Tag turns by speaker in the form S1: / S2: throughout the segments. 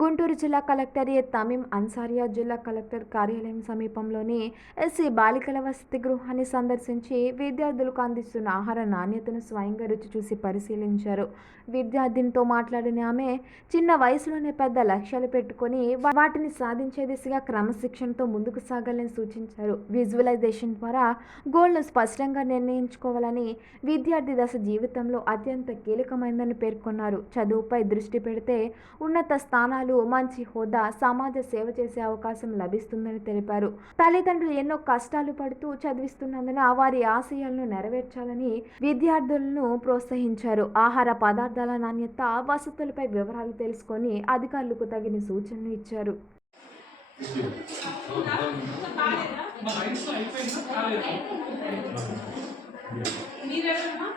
S1: గుంటూరు జిల్లా కలెక్టర్ ఏ తమీం అన్సారియా జిల్లా కలెక్టర్ కార్యాలయం సమీపంలోని ఎస్సీ బాలికల వసతి గృహాన్ని సందర్శించి విద్యార్థులకు అందిస్తున్న ఆహార నాణ్యతను స్వయంగా రుచి చూసి పరిశీలించారు. విద్యార్థినితో మాట్లాడిన ఆమె చిన్న వయసులోనే పెద్ద లక్ష్యాలు పెట్టుకొని వాటిని సాధించే దిశగా క్రమశిక్షణతో ముందుకు సాగాలని సూచించారు. విజువలైజేషన్ ద్వారా గోల్ను స్పష్టంగా నిర్ణయించుకోవాలని విద్యార్థి దశ జీవితంలో అత్యంత కీలకమైందని పేర్కొన్నారు. చదువుపై దృష్టి పెడితే ఉన్నత స్థానాలు మంచి హోదా సమాజ సేవ చేసే అవకాశం లభిస్తుందని తెలిపారు. తల్లిదండ్రులు ఎన్నో కష్టాలు పడుతూ చదివిస్తున్నందున వారి ఆశయాలను నెరవేర్చాలని విద్యార్థులను ప్రోత్సహించారు. ఆహార పదార్థాల నాణ్యత వసతులపై వివరాలు తెలుసుకొని అధికారులకు తగిన సూచనలు ఇచ్చారు.
S2: మా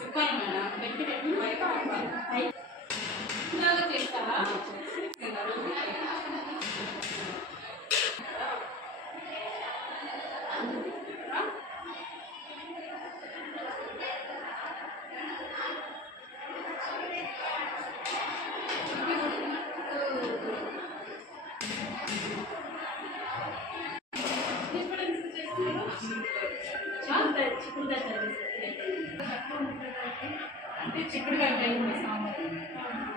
S3: చెప్పాలి మేడం. పెట్టి ఇలాగా అంటే చిక్కుడుకాయ వేయండి సాంబార్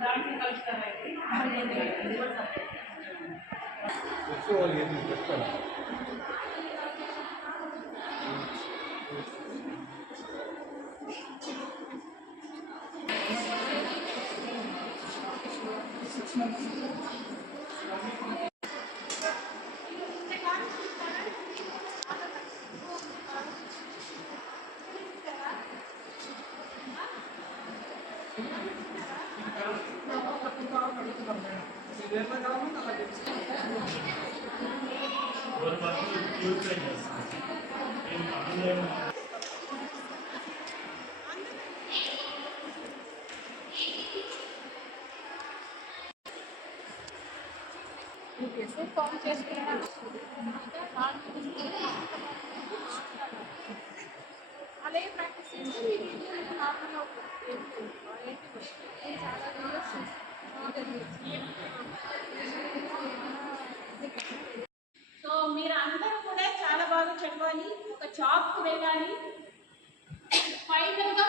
S3: దాంట్లో కలుస్తారండి ఇది కూడా అలాగే ప్రాక్టీస్ చేస్తే మీరు ఇంటి నార్మల్గా ఏంటి చాలా చాలా బాగా చదవాలి ఒక జాబ్కి వెళ్ళాలి ఫైనల్గా